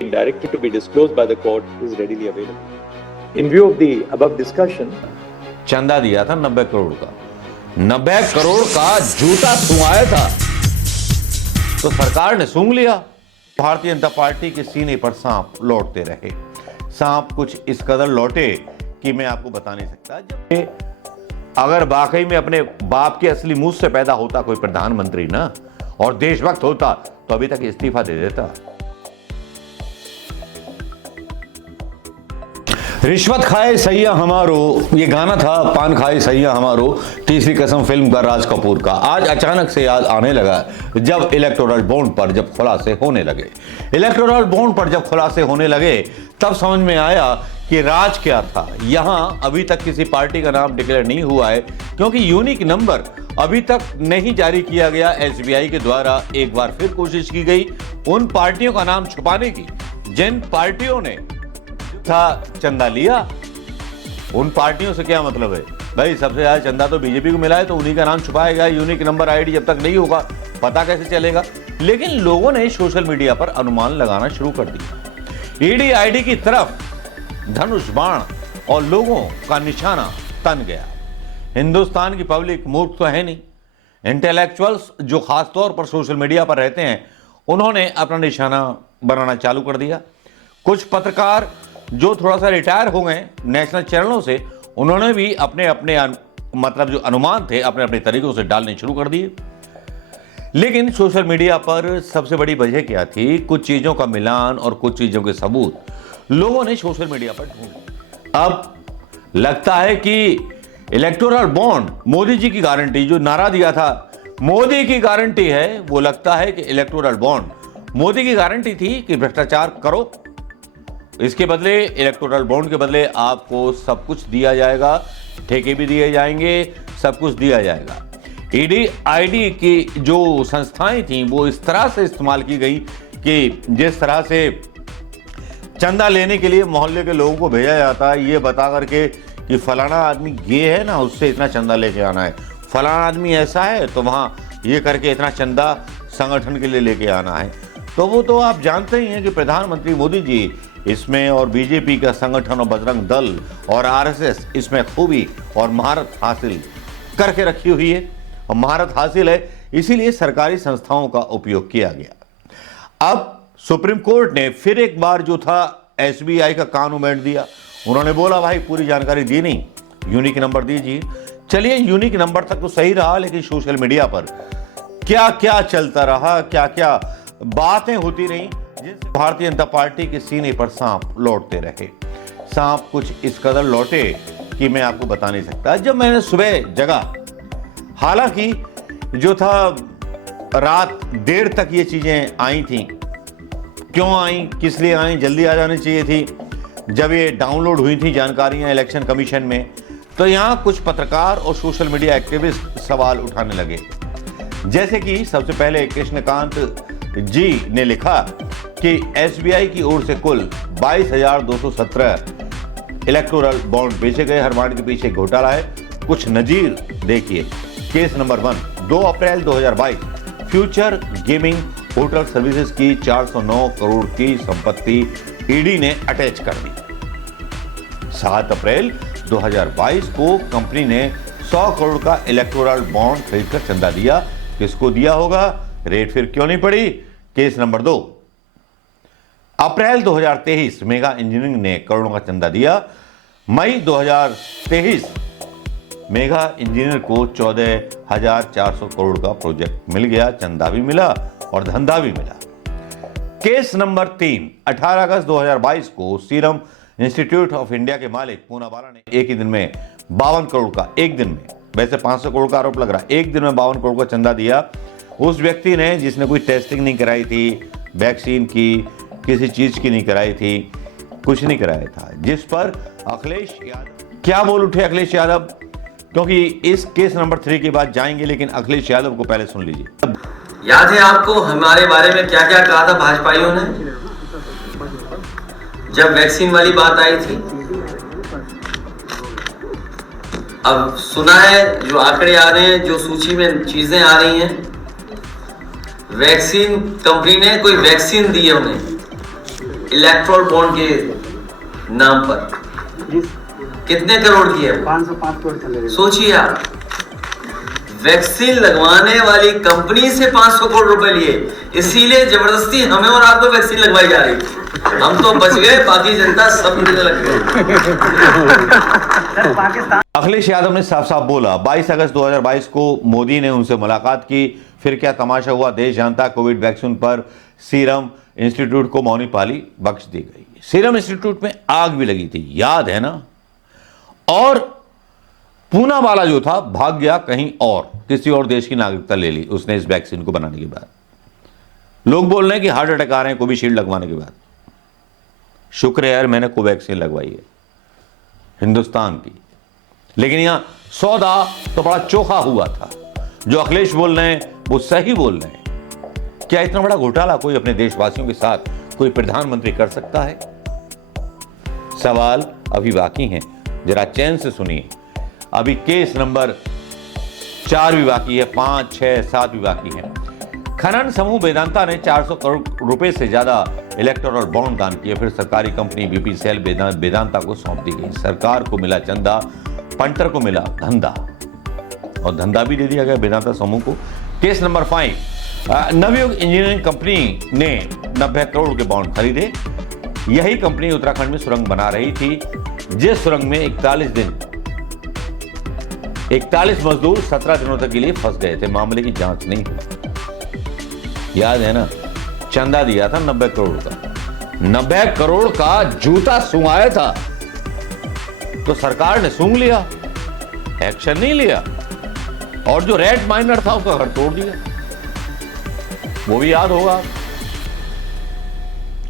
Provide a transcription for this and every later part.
directed to be disclosed by the court is readily available. In view of the above discussion, चंदा दिया था 90 करोड़ का, 90 करोड़ का जूता सूंघाया था तो सरकार ने सूंघ लिया। भारतीय जनता पार्टी के सीने पर सांप लौटते रहे। सांप कुछ इस कदर लौटे कि मैं आपको बता नहीं सकता। जब अगर वाकई में अपने बाप के असली मुंह से पैदा होता कोई प्रधानमंत्री ना और देशभक्त होता तो अभी तक इस्तीफा दे देता। रिश्वत खाए सैया हमारो, ये गाना था पान खाए सैया हमारो, तीसरी कसम फिल्म का राज कपूर का। आज अचानक से याद आने लगा जब इलेक्टोरल बॉन्ड पर जब खुलासे होने लगे। इलेक्टोरल बॉन्ड पर जब खुलासे होने लगे तब समझ में आया कि राज क्या था। यहां अभी तक किसी पार्टी का नाम डिक्लेयर नहीं हुआ है क्योंकि यूनिक नंबर अभी तक नहीं जारी किया गया। एसबीआई के द्वारा एक बार फिर कोशिश की गई उन पार्टियों का नाम छुपाने की जिन पार्टियों ने था चंदा लिया। उन पार्टियों से क्या मतलब है भाई? सबसे ज्यादा चंदा तो बीजेपी को मिला है तो उन्हीं का नाम छुपाया गया। यूनिक नंबर आईडी जब तक नहीं होगा पता कैसे चलेगा? लेकिन लोगों ने सोशल मीडिया पर अनुमान लगाना शुरू कर दिया। ईडी आईडी की तरफ धनुष बाण और लोगों का निशाना तन गया। हिंदुस्तान की पब्लिक मूर्ख तो है नहीं। इंटेलेक्चुअल्स जो खासतौर पर सोशल मीडिया पर रहते हैं उन्होंने अपना निशाना बनाना चालू कर दिया। कुछ पत्रकार जो थोड़ा सा रिटायर हो गए नेशनल चैनलों से, उन्होंने भी अपने अपने मतलब जो अनुमान थे अपने अपने तरीकों से डालने शुरू कर दिए। लेकिन सोशल मीडिया पर सबसे बड़ी वजह क्या थी? कुछ चीजों का मिलान और कुछ चीजों के सबूत लोगों ने सोशल मीडिया पर ढूंढे। अब लगता है कि इलेक्टोरल बॉन्ड मोदी जी की गारंटी जो नारा दिया था मोदी की गारंटी है, वो लगता है कि इलेक्टोरल बॉन्ड मोदी की गारंटी थी कि भ्रष्टाचार करो, इसके बदले इलेक्टोरल बॉन्ड के बदले आपको सब कुछ दिया जाएगा, ठेके भी दिए जाएंगे, सब कुछ दिया जाएगा। ईडी आईडी की जो संस्थाएं थी वो इस तरह से इस्तेमाल की गई कि जिस तरह से चंदा लेने के लिए मोहल्ले के लोगों को भेजा जाता है ये बता करके कि फलाना आदमी ये है ना उससे इतना चंदा लेके आना है, फलाना आदमी ऐसा है तो वहाँ ये करके इतना चंदा संगठन के लिए लेके आना है। तो वो तो आप जानते ही हैं कि प्रधानमंत्री मोदी जी इसमें और बीजेपी का संगठन और बजरंग दल और आरएसएस इसमें खूबी और महारत हासिल करके रखी हुई है और महारत हासिल है इसीलिए सरकारी संस्थाओं का उपयोग किया गया। अब सुप्रीम कोर्ट ने फिर एक बार जो था एसबीआई का कान उमेड़ दिया। उन्होंने बोला भाई पूरी जानकारी दी नहीं, यूनिक नंबर दीजिए। चलिए यूनिक नंबर तक तो सही रहा लेकिन सोशल मीडिया पर क्या क्या चलता रहा, क्या क्या बातें होती रही जिनसे भारतीय जनता पार्टी के सीने पर सांप लौटते रहे। सांप कुछ इस कदर लौटे कि मैं आपको बता नहीं सकता। जब मैंने सुबह जगा, हालांकि जो था रात देर तक ये चीजें आई थी, क्यों आई, किस लिए आई, जल्दी आ जानी चाहिए थी। जब ये डाउनलोड हुई थी जानकारियां इलेक्शन कमीशन में तो यहां कुछ पत्रकार और सोशल मीडिया एक्टिविस्ट सवाल उठाने लगे। जैसे कि सबसे पहले कृष्णकांत जी ने लिखा कि एसबीआई की ओर से कुल 22,217 इलेक्टोरल बॉन्ड बेचे गए। हर बॉन्ड के पीछे घोटाला है। कुछ नजीर देखिए। केस नंबर 1, 2 अप्रैल 2022 फ्यूचर गेमिंग होटल सर्विसेज की 409 करोड़ की संपत्ति ईडी ने अटैच कर दी। 7 अप्रैल 2022 को कंपनी ने 100 करोड़ का इलेक्टोरल बॉन्ड खरीदकर चंदा दिया। किसको दिया होगा? रेट फिर क्यों नहीं पड़ी? केस नंबर 2, अप्रैल 2023 मेगा इंजीनियरिंग ने करोड़ों का चंदा दिया। मई 2023 मेगा इंजीनियर को 14,400 करोड़ का प्रोजेक्ट मिल गया, चंदा भी मिला और धंधा भी मिला। केस नंबर 3, 18 अगस्त 2022 को सीरम इंस्टीट्यूट ऑफ इंडिया के मालिक पूनावाला ने एक ही दिन में 52 करोड़ का, एक दिन में, वैसे 500 करोड़ का आरोप लग रहा है, एक दिन में 52 करोड़ का चंदा दिया उस व्यक्ति ने जिसने कोई टेस्टिंग नहीं कराई थी, वैक्सीन की, किसी चीज की नहीं कराई थी, कुछ नहीं कराया था, जिस पर अखिलेश यादव क्या बोल उठे। अखिलेश यादव, क्योंकि इस केस नंबर 3 के बाद जाएंगे लेकिन अखिलेश यादव को पहले सुन लीजिए। याद है आपको हमारे बारे में क्या क्या कहा था भाजपाइयों ने जब वैक्सीन वाली बात आई थी? अब सुना है जो आंकड़े आ रहे हैं, जो सूची में चीजें आ रही हैं, वैक्सीन कंपनी ने कोई वैक्सीन दी है उन्हें इलेक्ट्रोल बॉन्ड के नाम पर कितने करोड़ की है वो? 505 करोड़ चले गए। सोचिए आप, वैक्सीन लगवाने वाली कंपनी से 500 करोड़ रुपए लिए, इसीलिए जबरदस्ती हमें और आपको वैक्सीन लगवाई जा रही थी। हम तो बच गए, बाकी जनता सब मिलने लग गए। सर पाकिस्तान अखिलेश यादव ने साफ साफ बोला, 22 अगस्त 2022 को मोदी ने उनसे मुलाकात की। फिर क्या तमाशा हुआ देश जानता। कोविड वैक्सीन पर सीरम इंस्टीट्यूट को मौनी पाली बख्श दी गई। सीरम इंस्टीट्यूट में आग भी लगी थी, याद है ना। और पूना वाला जो था भाग गया कहीं और, किसी और देश की नागरिकता ले ली उसने इस वैक्सीन को बनाने के बाद। लोग बोल रहे हैं कि हार्ट अटैक आ रहे हैं कोविशील्ड लगवाने के बाद। शुक्र है यार मैंने कोवैक्सीन लगवाई है हिंदुस्तान की। लेकिन यहां सौदा तो बड़ा चोखा हुआ था। जो अखिलेश बोल रहे हैं वो सही बोल रहे हैं। क्या इतना बड़ा घोटाला कोई अपने देशवासियों के साथ कोई प्रधानमंत्री कर सकता है? सवाल अभी बाकी हैं, जरा चैन से सुनिए। अभी केस नंबर 4 भी बाकी है, 5, 6, 7 भी बाकी है। खनन समूह वेदांता ने 400 करोड़ रुपए से ज्यादा इलेक्टोरल बॉन्ड दान किए। फिर सरकारी कंपनी बीपीसीएल वेदांता को सौंप दी गई। सरकार को मिला चंदा, पंटर को मिला धंधा, और धंधा भी दे दिया गया वेदांता समूह को। Case number 5, Navyug engineering company ने 90 करोड़ के बॉन्ड खरीदे। यही कंपनी उत्तराखंड में सुरंग बना रही थी, जिस सुरंग में 41 मजदूर 17 दिनों तक के लिए फंस गए थे। मामले की जांच नहीं हुई, याद है ना। चंदा दिया था 90 करोड़ का। 90 करोड़ का जूता सूंघाया था तो सरकार ने सूंघ लिया, एक्शन नहीं लिया। और जो रेड माइनर था उसका घर तोड़ दिया, वो भी याद होगा।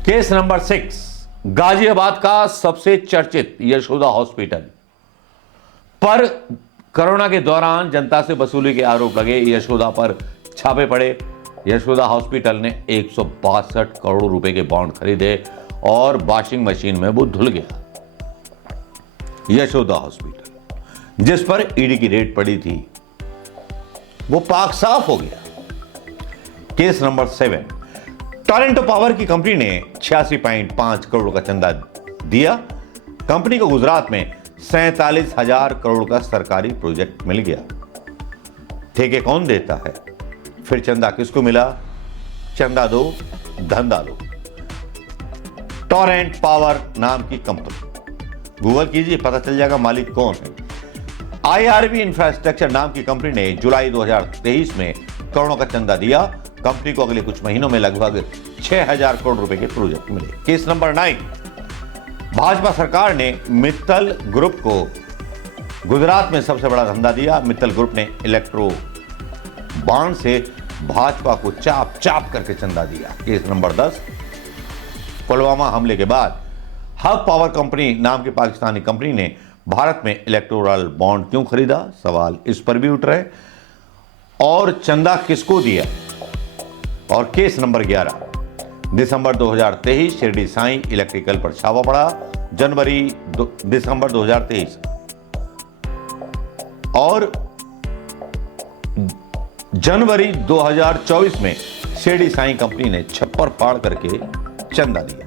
केस नंबर 6, गाजियाबाद का सबसे चर्चित यशोदा हॉस्पिटल पर कोरोना के दौरान जनता से वसूली के आरोप लगे। यशोदा पर छापे पड़े। यशोदा हॉस्पिटल ने 162 करोड़ रुपए के बॉन्ड खरीदे और वॉशिंग मशीन में वो धुल गया। यशोदा हॉस्पिटल जिस पर ईडी की रेड पड़ी थी वो पाक साफ हो गया। केस नंबर 7, टोरंटो पावर की कंपनी ने 86.5 करोड़ का चंदा दिया। कंपनी को गुजरात में 47,000 करोड़ का सरकारी प्रोजेक्ट मिल गया। ठेके कौन देता है? फिर चंदा किसको मिला? चंदा दो धंधा लो। टोरेंट पावर नाम की कंपनी, गूगल कीजिए पता चल जाएगा मालिक कौन है। आईआरबी इंफ्रास्ट्रक्चर नाम की कंपनी ने जुलाई 2023 में करोड़ों का चंदा दिया। कंपनी को अगले कुछ महीनों में लगभग 6,000 करोड़ रुपए के प्रोजेक्ट मिले। केस नंबर 9, भाजपा सरकार ने मित्तल ग्रुप को गुजरात में सबसे बड़ा धंधा दिया। मित्तल ग्रुप ने इलेक्ट्रो बॉन्ड से भाजपा को चाप चाप करके चंदा दिया। केस नंबर 10, पुलवामा हमले के बाद हब पावर कंपनी नाम की पाकिस्तानी कंपनी ने भारत में इलेक्टोरल बॉन्ड क्यों खरीदा? सवाल इस पर भी उठ रहे। और चंदा किसको दिया? और केस नंबर 11, दिसंबर 2023 शिरडी साईं इलेक्ट्रिकल पर छापा पड़ा। दिसंबर 2023 और जनवरी 2024 में शिरडी साईं कंपनी ने छप्पर फाड़ करके चंदा दिया।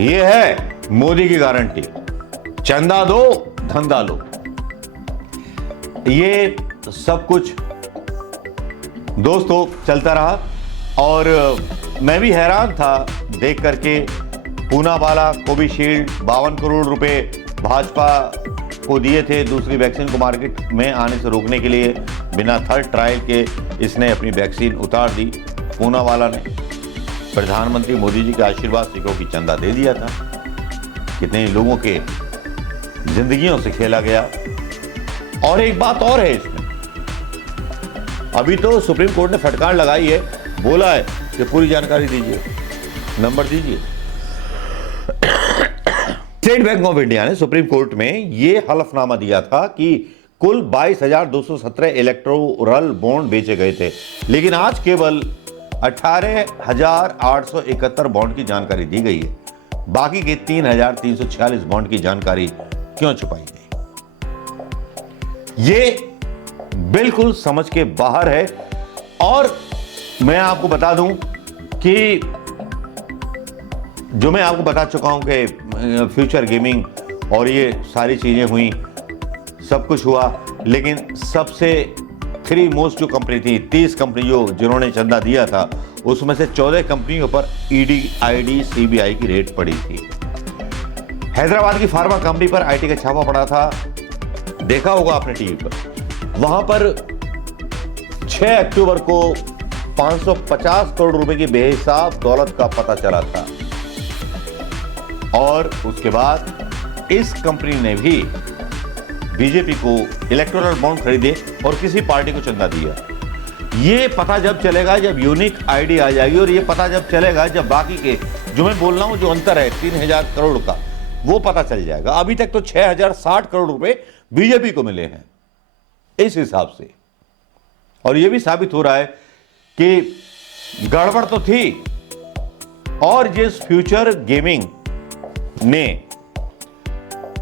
यह है मोदी की गारंटी, चंदा दो धंधा लो। ये सब कुछ दोस्तों चलता रहा और मैं भी हैरान था देख करके। पूना वाला कोविशील्ड 52 करोड़ रुपए भाजपा को दिए थे दूसरी वैक्सीन को मार्केट में आने से रोकने के लिए। बिना थर्ड ट्रायल के इसने अपनी वैक्सीन उतार दी। पूना वाला ने प्रधानमंत्री मोदी जी के आशीर्वाद से क्योंकि चंदा दे दिया था। कितने लोगों के जिंदगियों से खेला गया। और एक बात और है इसमें, अभी तो सुप्रीम कोर्ट ने फटकार लगाई है, बोला है कि पूरी जानकारी दीजिए, नंबर दीजिए। स्टेट बैंक ऑफ इंडिया ने सुप्रीम कोर्ट में यह हलफनामा दिया था कि कुल 22,217 इलेक्टोरल बॉन्ड बेचे गए थे, लेकिन आज केवल 18,871 बॉन्ड की जानकारी दी गई है। बाकी के 3,346 बॉन्ड की जानकारी क्यों छुपाई गई? ये बिल्कुल समझ के बाहर है। और मैं आपको बता दूं कि जो मैं आपको बता चुका हूं कि फ्यूचर गेमिंग और ये सारी चीजें हुई, सब कुछ हुआ, लेकिन सबसे 3 मोस्ट जो कंपनी थी, 30 कंपनी जिन्होंने चंदा दिया था, उसमें से 14 कंपनियों पर ईडी, आईडी, सीबीआई की रेड पड़ी थी। हैदराबाद की फार्मा कंपनी पर आईटी का छापा पड़ा था, देखा होगा आपने टीवी पर। वहां पर 6 अक्टूबर को 550 करोड़ रुपए की बेहिसाब दौलत का पता चला था, और उसके बाद इस कंपनी ने भी बीजेपी को इलेक्टोरल बॉन्ड खरीदे और किसी पार्टी को चंदा दिया। ये पता जब चलेगा जब यूनिक आईडी आ जाएगी, और ये पता जब चलेगा जब बाकी के जो मैं बोल रहा हूं, जो अंतर है 3000 करोड़ का, वो पता चल जाएगा। अभी तक तो 6060 करोड़ रुपए बीजेपी को मिले हैं इस हिसाब से, और यह भी साबित हो रहा है कि गड़बड़ तो थी। और जिस फ्यूचर गेमिंग ने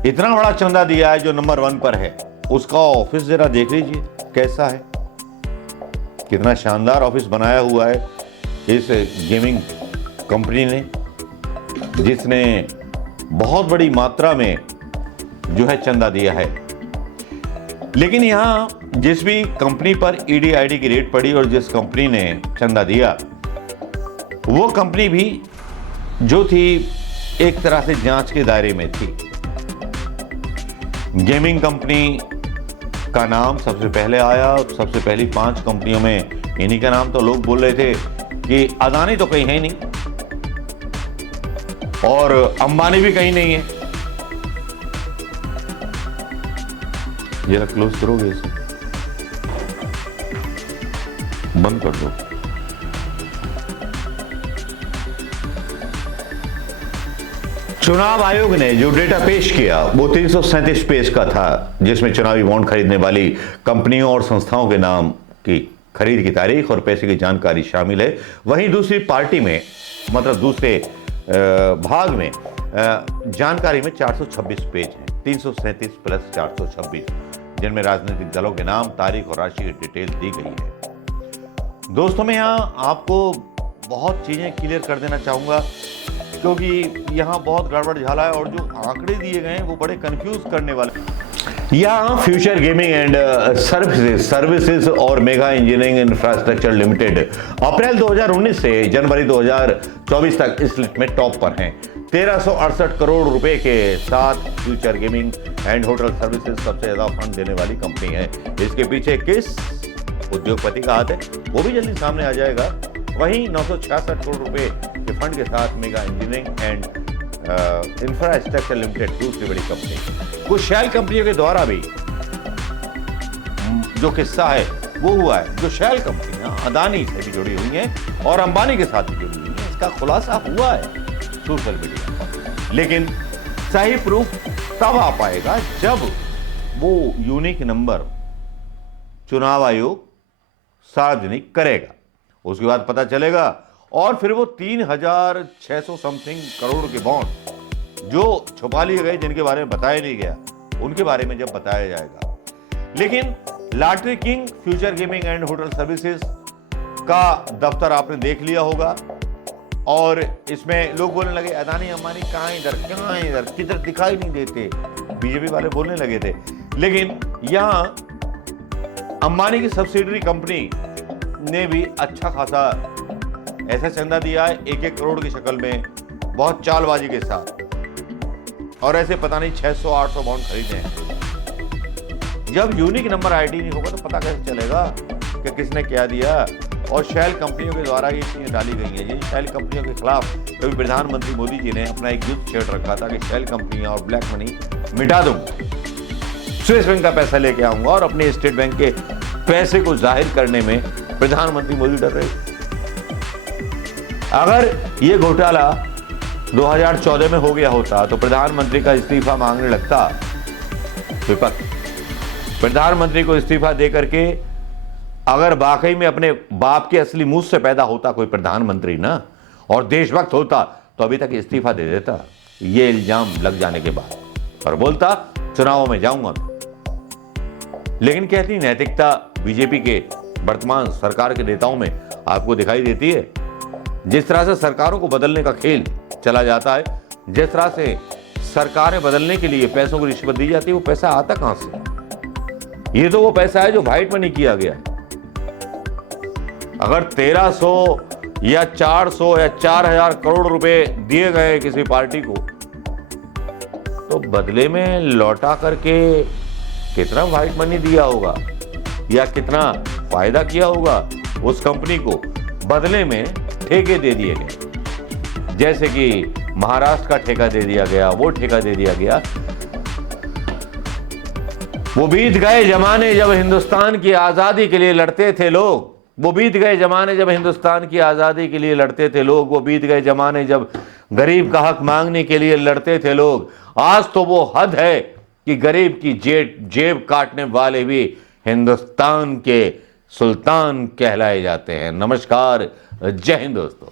इतना बड़ा चंदा दिया है, जो नंबर 1 पर है, उसका ऑफिस जरा देख लीजिए कैसा है, कितना शानदार ऑफिस बनाया हुआ है इस गेमिंग कंपनी ने, जिसने बहुत बड़ी मात्रा में जो है चंदा दिया है। लेकिन यहां जिस भी कंपनी पर ईडी, आईडी की रेड पड़ी और जिस कंपनी ने चंदा दिया, वो कंपनी भी जो थी एक तरह से जांच के दायरे में थी। गेमिंग कंपनी का नाम सबसे पहले आया, सबसे पहली 5 कंपनियों में इन्हीं का नाम, तो लोग बोल रहे थे कि अदानी तो कहीं है ही नहीं और अंबानी भी कहीं नहीं है। जरा क्लोज करोगे इसे, बंद कर दो। चुनाव आयोग ने जो डेटा पेश किया वो 337 पेज का था, जिसमें चुनावी बॉन्ड खरीदने वाली कंपनियों और संस्थाओं के नाम की, खरीद की तारीख और पैसे की जानकारी शामिल है। वहीं दूसरी पार्टी में, मतलब दूसरे भाग में जानकारी में 426 पेज हैं, 337 प्लस 426, जिनमें राजनीतिक दलों के नाम, तारीख और राशि की डिटेल दी गई है। दोस्तों, मैं यहाँ आपको बहुत चीजें क्लियर कर देना चाहूंगा, क्योंकि यहाँ बहुत गड़बड़ झाला है और जो आंकड़े दिए गए हैं वो बड़े कंफ्यूज करने वाले। यहाँ फ्यूचर गेमिंग एंड सर्विसेज और मेगा इंजीनियरिंग इंफ्रास्ट्रक्चर लिमिटेड अप्रैल 2019 से जनवरी 2024 तक इस लिस्ट में टॉप पर हैं। 1368 करोड़ रुपए के साथ future gaming and hotel services सबसे ज्यादा फंड देने वाली कंपनी है। इसके पीछे किस उद्योगपति का हाथ है वो भी जल्दी सामने आ जाएगा। वहीं 966 करोड़ रुपए के फंड के साथ mega engineering and infrastructure limited दूसरी बड़ी कंपनी। कुछ शैल कंपनियों के द्वारा भी जो किस्सा है वो हुआ है, जो शैल कंपनियां अदानी से भी जुड़ी हुई हैं और अंबानी के साथ भी जुड़ी हुई हैं, इसका खुलासा हुआ है सोशल मीडिया पर। लेकिन सही प्रूफ तब आ पाएगा जब वो यूनिक नंबर चुनाव आयोग सार्वजनिक करेगा, उसके बाद पता चलेगा। और फिर वो 3600 समथिंग करोड़ के बॉन्ड जो छुपा लिए गए, जिनके बारे में बताया नहीं गया, उनके बारे में जब बताया जाएगा। लेकिन lottery king future gaming and hotel services का दफ्तर आपने देख लिया होगा, और इसमें लोग बोलने लगे अदानी अंबानी कहाँ इधर किधर दिखाई नहीं देते, बीजेपी वाले बोलने लगे थे। लेकिन यहां अंबानी की सब्सिडरी कंपनी ने भी अच्छा खासा ऐसा चंदा दिया है, 1-1 करोड़ की शक्ल में, बहुत चालबाजी के साथ, और ऐसे पता नहीं 600-800 बॉन्ड खरीदे हैं। जब यूनिक नंबर आईडी नहीं होगा तो पता कैसे चलेगा कि किसने क्या दिया। और शैल कंपनियों के द्वारा ये चीजें डाली गई हैं। ये शैल कंपनियों के खिलाफ कभी प्रधानमंत्री मोदी जी ने अपना एक युद्ध छेड़ रखा था कि शैल कंपनियां और ब्लैक मनी मिटा दूंगा, स्विस बैंक का पैसा लेके आऊंगा, और अपने स्टेट बैंक के पैसे को जाहिर करने में प्रधानमंत्री मोदी डर रहे। अगर ये घोटाला 2014 में हो गया होता तो प्रधानमंत्री का इस्तीफा मांगने लगता विपक्ष। प्रधानमंत्री को इस्तीफा दे करके अगर वाकई में अपने बाप के असली मुंह से पैदा होता कोई प्रधानमंत्री ना, और देशभक्त होता, तो अभी तक इस्तीफा दे देता, ये इल्जाम लग जाने के बाद, और बोलता चुनावों में जाऊंगा। लेकिन कहती नैतिकता बीजेपी के वर्तमान सरकार के नेताओं में आपको दिखाई देती है। जिस तरह से सरकारों को बदलने का खेल चला जाता है। जिस तरह से सरकारें बदलने के लिए पैसों की रिश्वत दी जाती है, वो पैसा आता कहां से? ये तो वो पैसा है जो व्हाइट मनी किया गया। अगर 1300 या 400 या 4000 करोड़ रुपए दिए गए किसी पार्टी को, तो बदले में लौटा करके कितना व्हाइट मनी दिया होगा या कितना फायदा किया होगा उस कंपनी को, बदले में ठेके दे दिए गए। जैसे कि महाराष्ट्र का ठेका दे दिया गया, वो ठेका दे दिया गया। वो बीत गए जमाने जब हिंदुस्तान की आजादी के लिए लड़ते थे लोग, वो बीत गए जमाने जब हिंदुस्तान की आजादी के लिए लड़ते थे लोग, वो बीत गए जमाने जब गरीब का हक मांगने के लिए लड़ते थे लोग। आज तो वो हद है कि गरीब की जेब काटने वाले भी हिंदुस्तान के सुल्तान कहलाए जाते हैं। नमस्कार, जय हिंद दोस्तों।